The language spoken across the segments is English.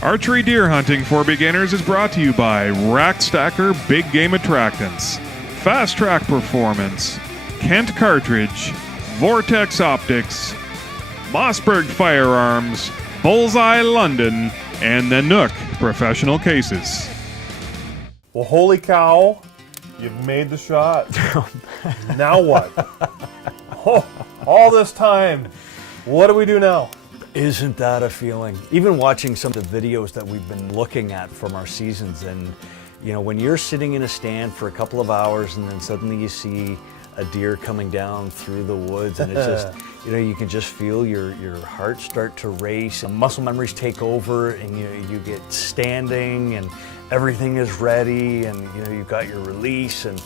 Archery deer hunting for beginners is brought to you by Rack Stacker Big Game Attractants, Fast Track Performance, Kent Cartridge, Vortex Optics, Mossberg Firearms, Bullseye London, and the Nook Professional Cases. Well, holy cow, you've made the shot. Now what? Oh, all this time, what do we do now? Isn't that a feeling? Even watching some of the videos that we've been looking at from our seasons, and you know, when you're sitting in a stand for a couple of hours and then suddenly you see a deer coming down through the woods, and it's just, you know, you can just feel your heart start to race and muscle memories take over, and you get standing and everything is ready, and you know, you've got your release, and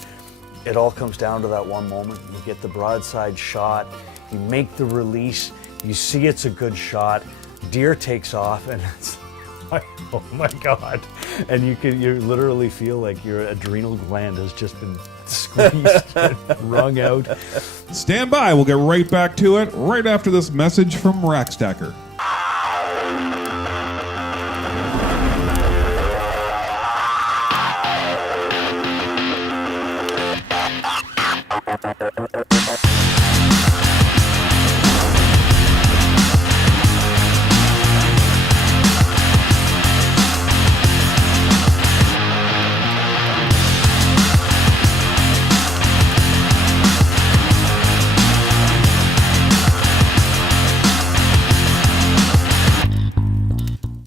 it all comes down to that one moment. You get the broadside shot, you make the release, you see it's a good shot, deer takes off, and it's like, oh my God. And you literally feel like your adrenal gland has just been squeezed and wrung out. Stand by, we'll get right back to it right after this message from Rack Stacker.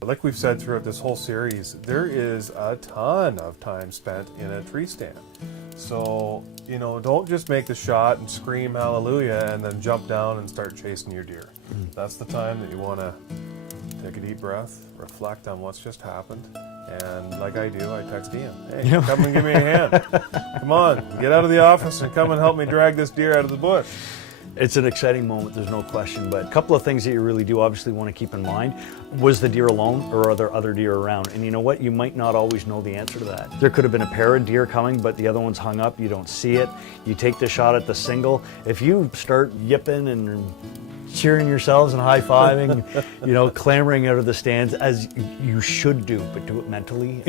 Like we've said throughout this whole series, there is a ton of time spent in a tree stand. So, you know, don't just make the shot and scream hallelujah and then jump down and start chasing your deer. That's the time that you want to take a deep breath, reflect on what's just happened, and like I do, I text Ian, hey, come and give me a hand. Come on, get out of the office and come and help me drag this deer out of the bush. It's an exciting moment, there's no question, but a couple of things that you really do obviously want to keep in mind. Was the deer alone, or are there other deer around? And you know what? You might not always know the answer to that. There could have been a pair of deer coming, but the other one's hung up, you don't see it. You take the shot at the single. If you start yipping and cheering yourselves and high-fiving, you know, clamoring out of the stands, as you should do, but do it mentally.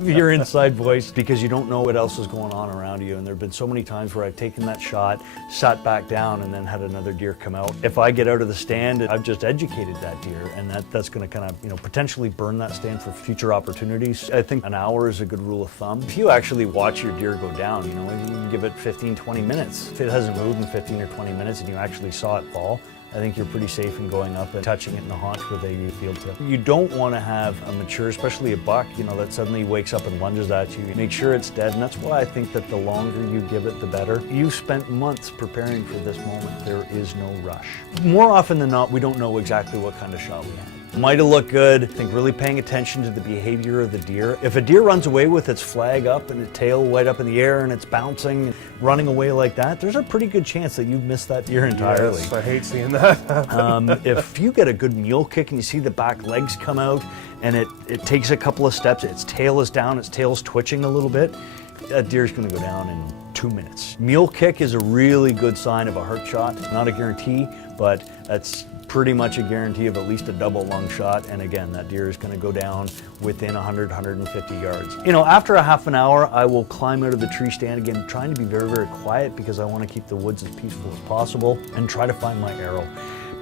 Your inside voice, because you don't know what else is going on around you. And there have been so many times where I've taken that shot, sat back down, and then had another deer come out. If I get out of the stand, I've just educated that deer, and that's going to kind of, you know, potentially burn that stand for future opportunities. I think an hour is a good rule of thumb. If you actually watch your deer go down, you know, you can give it 15, 20 minutes. If it hasn't moved in 15 or 20 minutes and you actually saw it fall, I think you're pretty safe in going up and touching it in the haunch where they feel to. You don't want to have a mature, especially a buck, you know, that suddenly wakes up and lunges at you. Make sure it's dead, and that's why I think that the longer you give it, the better. You've spent months preparing for this moment. There is no rush. More often than not, we don't know exactly what kind of shot we had. Might have looked good. I think really paying attention to the behavior of the deer. If a deer runs away with its flag up and its tail right up in the air and it's bouncing and running away like that, there's a pretty good chance that you've missed that deer entirely. Yes, I hate seeing that happen. If you get a good mule kick and you see the back legs come out and it takes a couple of steps, its tail is down, its tail's twitching a little bit, that deer's going to go down in 2 minutes. Mule kick is a really good sign of a heart shot. Not a guarantee, but that's pretty much a guarantee of at least a double lung shot, and again, that deer is going to go down within 100, 150 yards. You know, after a half an hour, I will climb out of the tree stand again, trying to be very, very quiet because I want to keep the woods as peaceful as possible and try to find my arrow.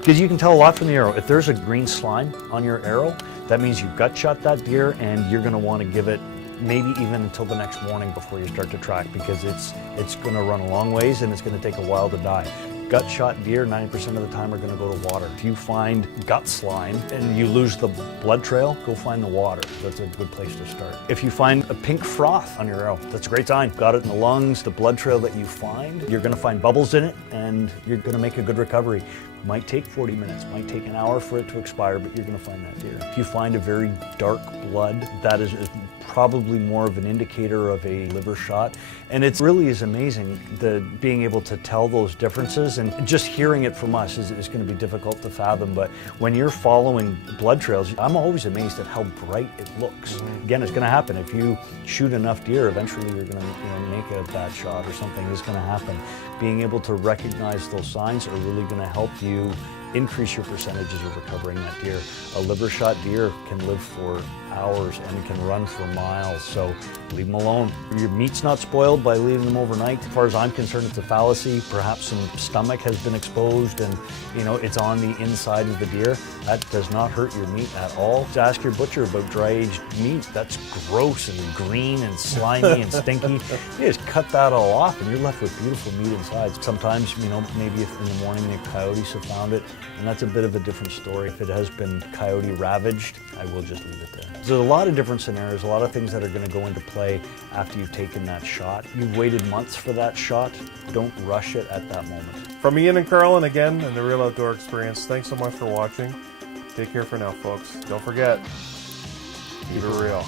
Because you can tell a lot from the arrow. If there's a green slime on your arrow, that means you gut shot that deer, and you're going to want to give it maybe even until the next morning before you start to track, because it's going to run a long ways and it's going to take a while to die. Gut shot deer 90% of the time are going to go to water. If you find gut slime and you lose the blood trail, go find the water. That's a good place to start. If you find a pink froth on your arrow, that's a great sign. Got it in the lungs, the blood trail that you find, you're going to find bubbles in it and you're going to make a good recovery. Might take 40 minutes, might take an hour for it to expire, but you're going to find that deer. If you find a very dark blood, that is probably more of an indicator of a liver shot. And it really is amazing, being able to tell those differences, and just hearing it from us is going to be difficult to fathom. But when you're following blood trails, I'm always amazed at how bright it looks. Again, it's going to happen. If you shoot enough deer, eventually you're going to make a bad shot, or something is going to happen. Being able to recognize those signs are really going to help you increase your percentages of recovering that deer. A liver shot deer can live for hours and can run for miles, so leave them alone. Your meat's not spoiled by leaving them overnight. As far as I'm concerned, it's a fallacy. Perhaps some stomach has been exposed and it's on the inside of the deer. That does not hurt your meat at all. Just ask your butcher about dry-aged meat. That's gross and green and slimy and stinky. You just cut that all off and you're left with beautiful meat inside. Sometimes, maybe if in the morning the coyotes have found it, and that's a bit of a different story. If it has been coyote ravaged, I will just leave it there. There's a lot of different scenarios, a lot of things that are going to go into play after you've taken that shot. You've waited months for that shot. Don't rush it at that moment. From Ian and Carl, and again, and the Real Outdoor Experience, thanks so much for watching. Take care for now, folks. Don't forget, keep it real.